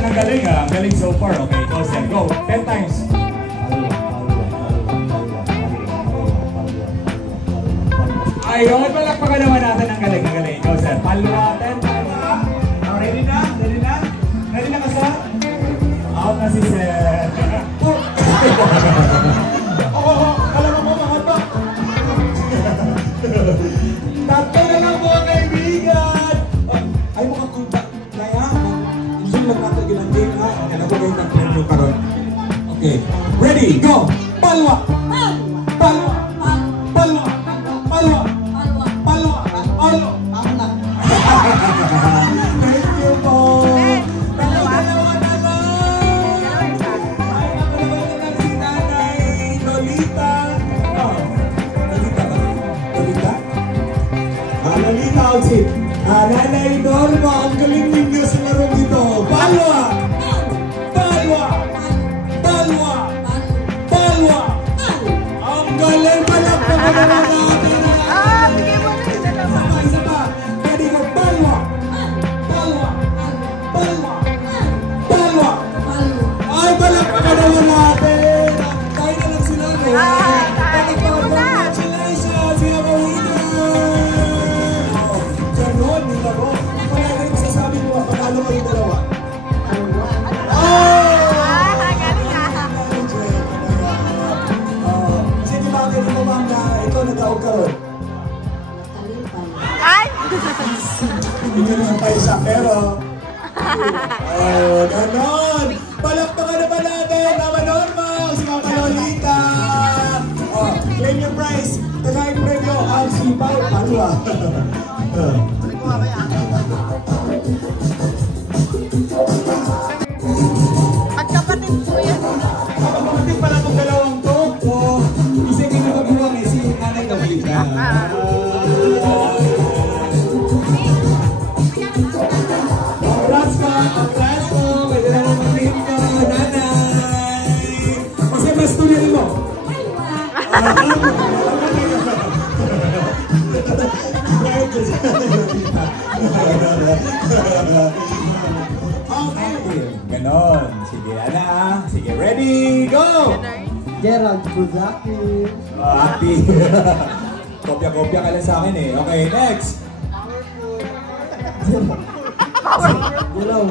Ang galing ah. Ang galing so far. Okay, go sir. Go. 10 times. Ayun, palakpakan naman natin ang galing. Ang galing. Go sir. Palwa. 10 times. Ready na? Ready na? Ready na ka sir? Out na si sir. Alam mo mga to. Tatlo na lang po kaibigan. Ay mga kunta. Kaya, hindi lang natin ginanggit ha. Kaya po kayo ng premyo karon. Okay. Ready, go! Palwa! Palwa! Palwa! Palwa! Palwa! Palwa! Ako na. Thank you po. Dalawa na lang. Ay, ako naman si Nanay Lolita. Lolita ba? Lolita? Lolita outfit. Nanay Norma, ang galing ninyo sa larong dito. Palwa! Palwa! Palwa! Palwa! Ang galing palakpakan na natin. Isa pa. Ready go. Palwa! Palwa! Palwa! Palwa! Ay, palakpakan naman natin. Tayo na lang sila. Congratulations! We have a winner! Ganon, nila ko. Kaya rin sasabi mo, panalo kayo dalawa. Sige, bakit mo ma'am na ikaw nag-aog ka ron? Ay! Hindi naman tayo siya, pero... ganon! Palakpakan naman natin, Mama Norma, si Mama Lolita! Claim your prize! Tagayin premyo, ang sipaw, palwa! Magkapatid po yan. Kapatid pala itong dalawang to. Isa yung nagkabuwang si Nanay Lolita. Congrats po! Pwede na lang mag-claim ko, Nanay! Kasi mas tuloy mo. Okay. Ganon. Sige, Ana. Sige, ready, go! Gerald Buzaki. Happy. Kopya-kopya ka lang sa akin eh. Okay, next. Dilaw.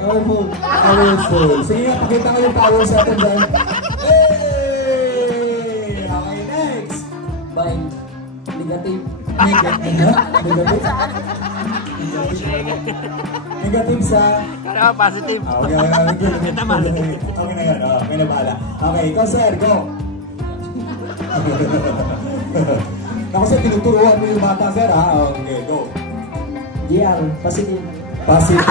Powerful. Powerful. Sige, pakita ko yung power sa atin dyan. Hey! Okay, next. By negative. Negative? Negative sa... Ano, positive. Okay, okay na yan. May nabala. Okay, ikaw sir, go. Ako sir, tinuturuan mo yung bata sir ha. Okay, go. GR. Positive. Positive.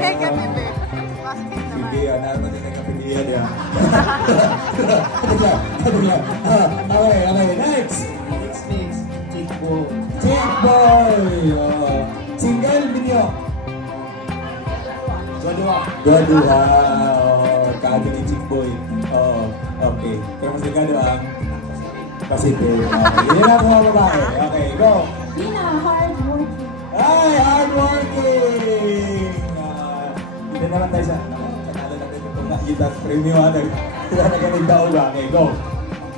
Negative eh. Positive naman. Sige, naman din nagkapindihan yan. Okay, next. Mix. Chick boy. Chick boy. Single video. Dua-dua. Kado ni Chick boy. Okay. Pero mas nagkado ang positive. Yun lang mga babae. Okay, go. Pina, hard working. Ay, hard working! Hindi naman tayo siya. Panalo na tayo itong nakita sa premium. Nagaling daw ba? Okay, go.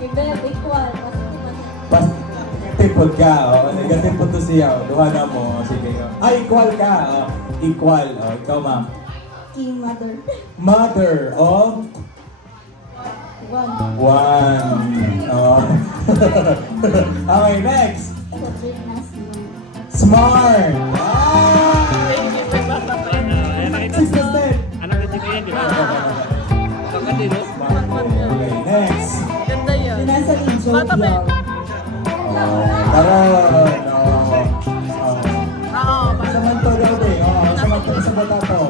Negative, equal. Negative ka. Negative po to siya. Duha na mo. Sige. Ay, equal ka. Equal. Ikaw, ma'am. King mother. Mother of? One. Okay, next. Smart! Sister step! Anak na tingin yan, di ba? Bakit din, no? Smart. Okay, next. Ganda yun. Nasa injo. Bata ba? Taron! Oo. Samanto daw din. Samanto sa bata to.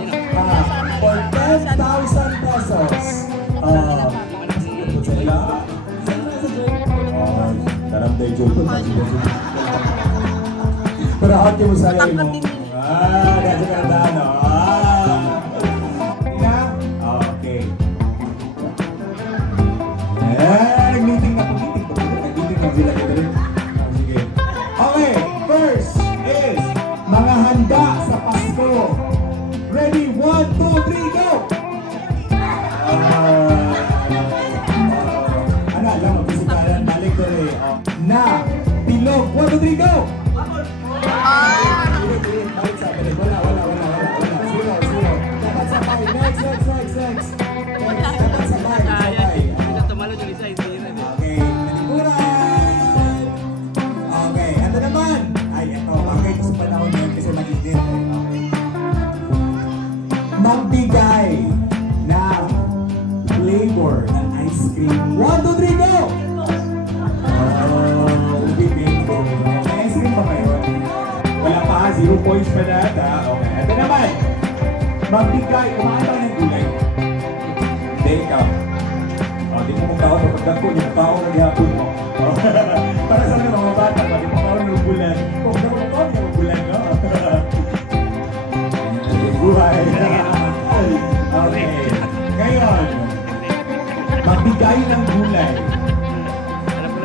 For 10,000 pesos. Taram tayo joke. Pero hati mo sa iyo mo. Dahil ka na ano. Okay. Nag-meeting na po. Nag-meeting na sila kita rin. Sige. Okay. First is mga handa sa Pasko. magbigay ng flavor ng ice cream. 1, 2, 3, go! Ubi bingo. May ice cream pa kayo? Wala pa, 0 points pa data. Okay, ito naman. Magbigay, kumain ka ng gulay. Hindi, ikaw. Di mo mong taon, kapag ko, di mo taon na gihapon mo. Para sa mga bata, di mo taon ng bulan. Kung di mo taon ng bulan, no? Buhay. Okay. Ngayon, magbigay ng gulay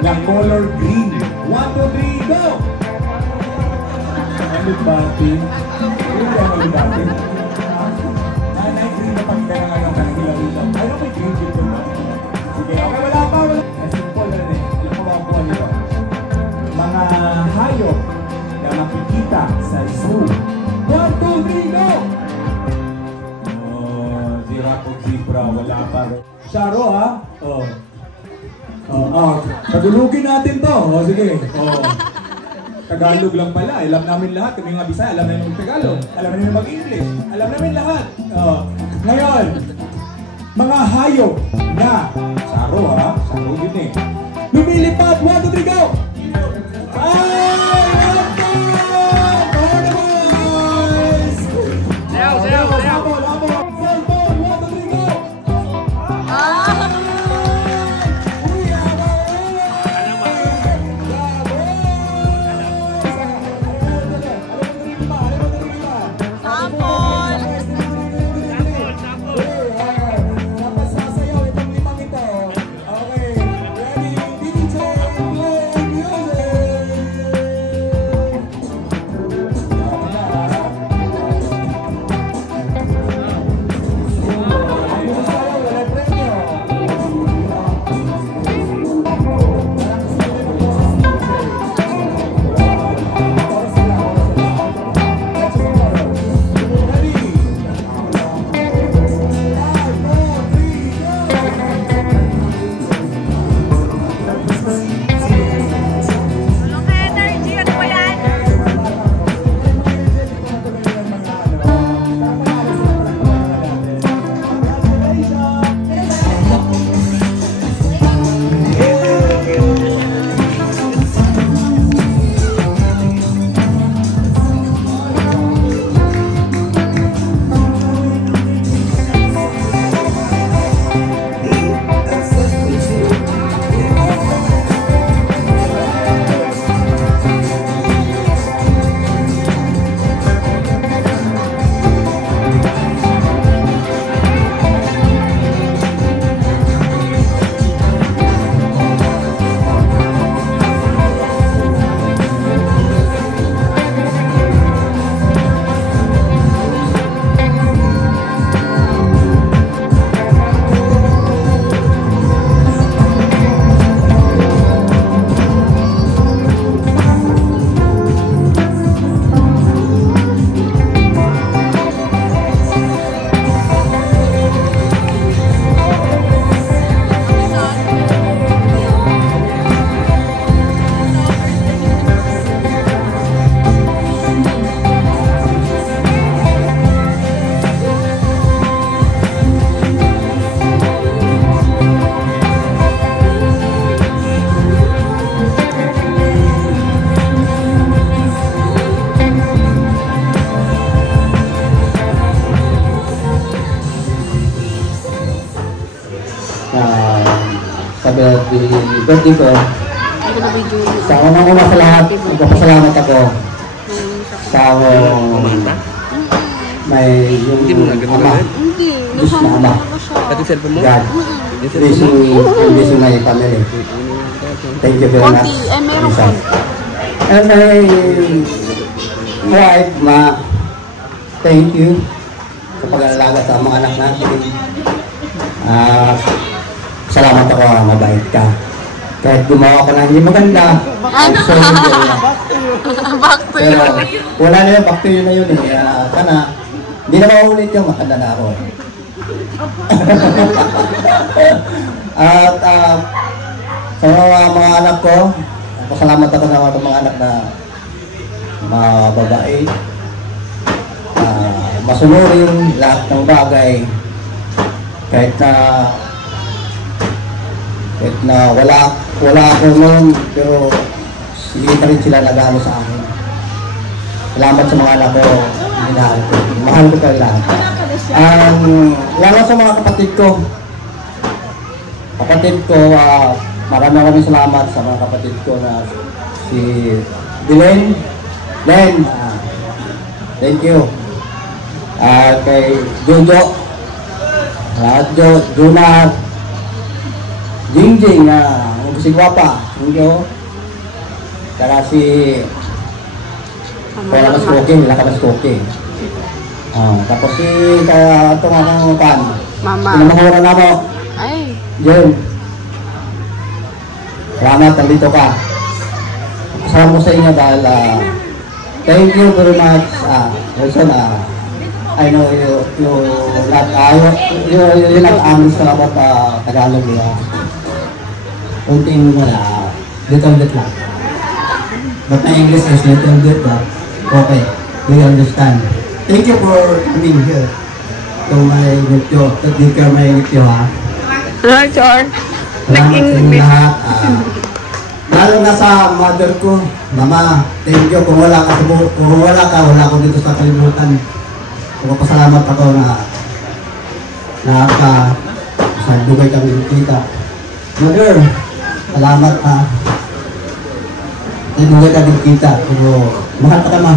ng color green. 1, 2, 3, go! Ano ba, Tim? Ano ba, Tim? Nanay green na pagkailangan ng kanilang ilaw. Ano may green dito ba? Sige, okay, wala pa. Simple na rin. Alam mo ba ang buwan nito? Mga hayop na makikita sa zoo. 1, 2, 3, go! Giraffe, zebra, wala pa. Charo, ha? Pagulugin natin to. Sige. Tagalog lang pala. Alam namin lahat. Kami nga Bisaya, alam namin Tagalog. Alam namin mag-English. Alam namin lahat. Ngayon, mga hayop na Charo, ha? Charo din eh. Lumilipad. 1, 2, 3, go! birthday ko. Sa unang-una sa lahat, nagpapasalamat ako sa may yung ama. Diyos na ama. God. Blessing my family. Thank you very much. And my wife, ma, thank you sa pag-alalaga sa mga anak natin. Salamat ako, mabait ka. Kahit gumawa ka na hindi maganda, so hindi na. Pero wala na yun, back to you na yun eh. Sana, hindi na maulit yung makanda na ako. At sa mga anak ko, pasalamat ako sa mga anak na mga babae. masunurin lahat ng bagay. Kahit na wala ako noon, pero hindi pa rin sila nag-ano sa akin. Salamat sa mga anak ko, minahal ko. Mahal ko kayo lahat. Lalo sa mga kapatid ko. Maraming salamat sa mga kapatid ko na si Dylan. Thank you. Kay Jojo, Jonah, Jingjing, si Guapa, thank you. Kaya si Mas Koke. Tapos si kaya itong akong kan. Mama. Pinamahura na mo. Ay. Jen. Salamat, nandito ka. Kasama ko sa inyo dahil thank you very much. Wilson, I know you not understand about Tagalog. Unting little bit lang. But my English is little bit, but okay, we understand. Thank you for coming here to my video, to my video, ha? Char. Salamat sa inyo lahat. Lalo na sa mother ko, Mama, thank you. Kung wala ka, wala ko dito sa kalimutan. Magpasalamat ako na sa dugay kami kita. Mother, salamat ha. Sa dugay kami kita. Pero mahal pa ka, Ma.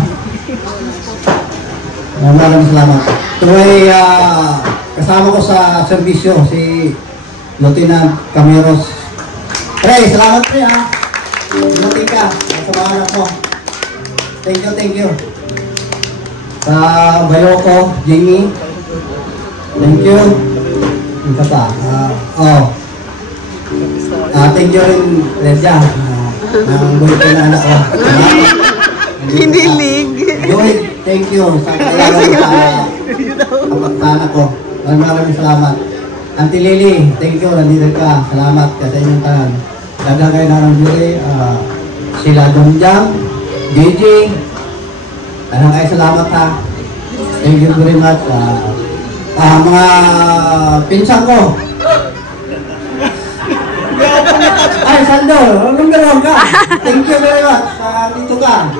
Maraming salamat. Tuway kasama ko sa serbisyo si Lieutenant Camiros. Pre, salamat pre ha. Dumating ka sa mga anak mo. Thank you. Sa bayo ko, Jimmy. Thank you. Ito pa. Thank you rin, Redja. Ang buhay ko na anak ko. Kinilig. Joy, thank you. Sa kailangan sa anak ko. Maraming salamat. Auntie Lily, thank you. Nandito ka. Salamat ka sa inyong tanan. Dagang kayo na ng Jury. Sila Dongjang, DJ. Dagang kayo salamat ha. Thank you very much. Mga pinsan ko. Ay, Sando, anong gano'n ka? Thank you very much. Dito ka.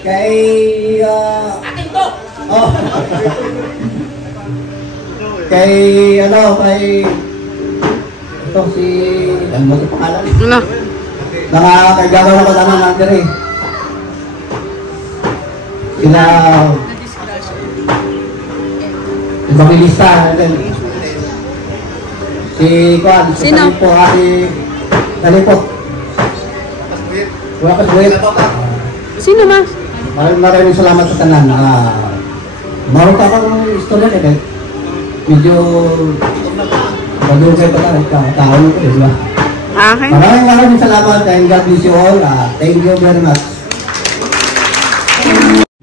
Kay... Akin to! Oh. Kay... Ito si... Ano ba ito pangalan? Ano? Mga kagagawa ko naman natin eh. Sila... Evangelista. Si Kwan. Si Talipot. Si Talipot. Wala ka suwit. Sino mas? Maraming salamat sa tanan. Marunta akong istorya eh. Medyo... Badugay pa tayo. Tao ko eh. Diba? Okay. Maraming salamat and God bless you all. Thank you very much.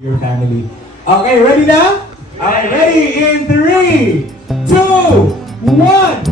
Your family. Okay, ready now? Alright, ready in 3, 2, 1.